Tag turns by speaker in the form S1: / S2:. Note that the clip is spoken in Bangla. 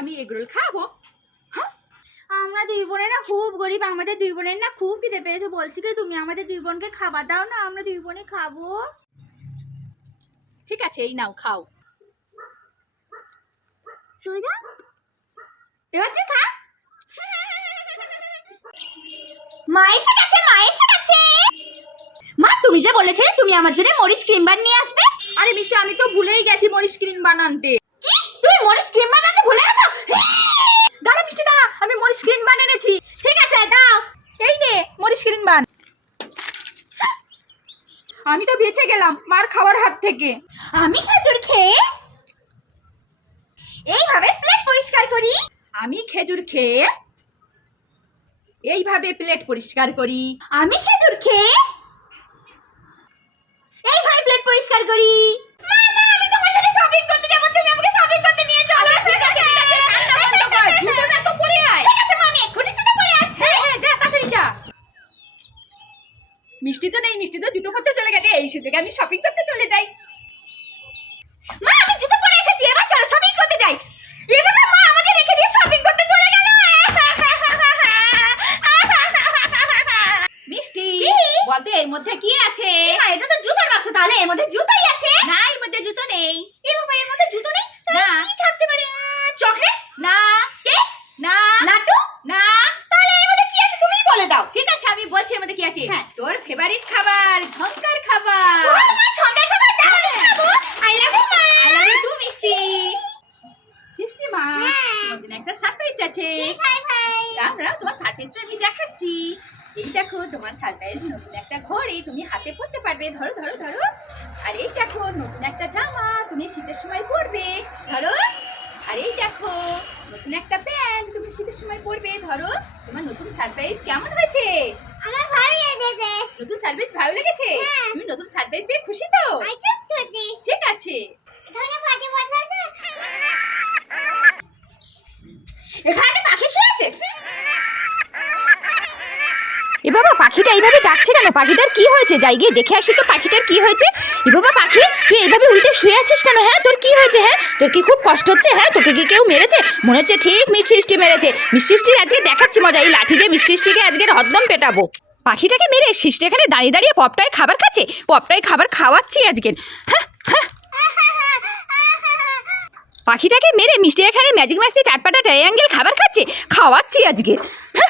S1: আমি এগরোল খাব? হ্যাঁ? আমরা দুই বোনের না খুব গরিব আমাদের দুই বোনের না খুব খেতে পেয়েছে। বলছি কি তুমি আমাদের দুই বোনকে খাবার দাও না আমরা দুই বোনে খাব।
S2: ঠিক আছে এই নাও খাও।
S1: খা। মা মা তুমি যে বলেছিলে তুমি আমার জন্য মরিচ ক্রিম বান নিয়ে আসবে?
S2: আরে মিষ্টি আমি তো ভুলেই গেছি মরিচ ক্রিম বানানতে বান আমি তো বেঁচে গেলাম মার খাওয়ার হাত থেকে
S1: আমি খেজুর খেয়ে এইভাবে প্লেট পরিষ্কার করি
S2: আমি খেজুর খেয়ে এইভাবে প্লেট পরিষ্কার করি
S1: আমি খেজুর খেয়ে এইভাবে প্লেট পরিষ্কার করি মামা আমি তোমার সাথে শপিং করতে যাব তুমি আমাকে শপিং করতে নিয়ে চলো ঠিক আছে
S2: বন্ধ কর, জুতোটা তো পরে আয়।
S1: ঠিক আছে মামি এক্ষুনি জুতো পরে আসছে
S2: হ্যাঁ হ্যাঁ যা তাড়াতাড়ি যা মিষ্টি তো নেই মিষ্টি তো জুতো পরতে চলে গেছে। এই সুযোগে আমি শপিং করতে চলে যাই।
S1: মা আমি জুতো পরে এসেছি এবার চলো শপিং করতে যাই। এভাবে মা আমাকে রেখে দিয়ে শপিং করতে চলে গেল।
S2: মিষ্টি? বলতে এর মধ্যে কি আছে?
S1: মা এটা তো জুতোর বাক্স তাহলে এর মধ্যে জুতোই আছে।
S2: না এর মধ্যে জুতো নেই।
S1: এ বাবা এর মধ্যে জুতো নেই?
S2: না।
S1: কি থাকতে পারে? চকলেট?
S2: না।
S1: কেক?
S2: না।
S1: লাড্ডু?
S2: না।
S1: তাহলে এর মধ্যে কি আছে তুমিই বলে দাও।
S2: ঠিক আছে আমি বলছি এর মধ্যে কি আছে।
S1: হ্যাঁ।
S2: তোর ফেভারিট খাবার ঝঙ্কার খাবার
S1: ও মা ছন্দাই খাবার দাও আমি খাব আই লাভ ইউ মা
S2: আই লাভ ইউ টু মিষ্টি মিষ্টি মা
S1: হ্যাঁ।
S2: তোমার জন্য একটা সারপ্রাইজ আছে। দাঁড়াও দাঁড়াও তোমার সারপ্রাইজটা আমি দেখাচ্ছি। এই দেখো তোমার সারপ্রাইজ নতুন একটা ঘড়ি তুমি হাতে পরতে পারবে। ধরো ধরো ধরো। আর এই দেখো নতুন একটা জামা তুমি শীতের সময় পরবে। ধরো। আর এই দেখো নতুন একটা প্যান্ট তুমি শীতের সময় পরবে। ধরো তোমার নতুন সারপ্রাইজ কেমন হয়েছে?
S1: আমার ভালো লেগেছে।
S2: নতুন সারপ্রাইজ ভালো লেগেছে?
S1: হ্যাঁ।
S2: তুমি নতুন সারপ্রাইজ পেয়ে খুশি তো? ঠিক আছে।
S1: ধরে পাশে বসে আছে এখানে পাখি শুয়েছে
S2: এ বাবা, পাখিটা এইভাবে ডাকছে কেন? পাখিটার কি হয়েছে? যাই গিয়ে দেখে আসি তো পাখিটার কি হয়েছে। এ বাবা, পাখি, তুই এইভাবে উল্টে শুয়ে আছিস কেন? হ্যাঁ তোর কি হয়েছে? হ্যাঁ তোর কি খুব কষ্ট হচ্ছে? হ্যাঁ তোকে কি কেউ মেরেছে? মনে হচ্ছে ঠিক মিষ্টি মেরেছে। মিষ্টি আজকে দেখাচ্ছি মজা, এই লাঠি দিয়ে মিষ্টি মিষ্টিকে আজকে হদ্দম পেটাবো। পাখিটাকে মেরে সৃষ্টি এখানে দাঁড়িয়ে দাঁড়িয়ে পপটায় খাবার খাচ্ছে? পপটায় খাবার খাওয়াচ্ছি আজকে। হ্যাঁ হ্যাঁ। পাখিটাকে মেরে মিষ্টি এখানে ম্যাজিক দিয়ে চাটপাটা ট্রায়াঙ্গেল খাবার খাচ্ছে? খাওয়াচ্ছি আজকে। হ্যাঁ।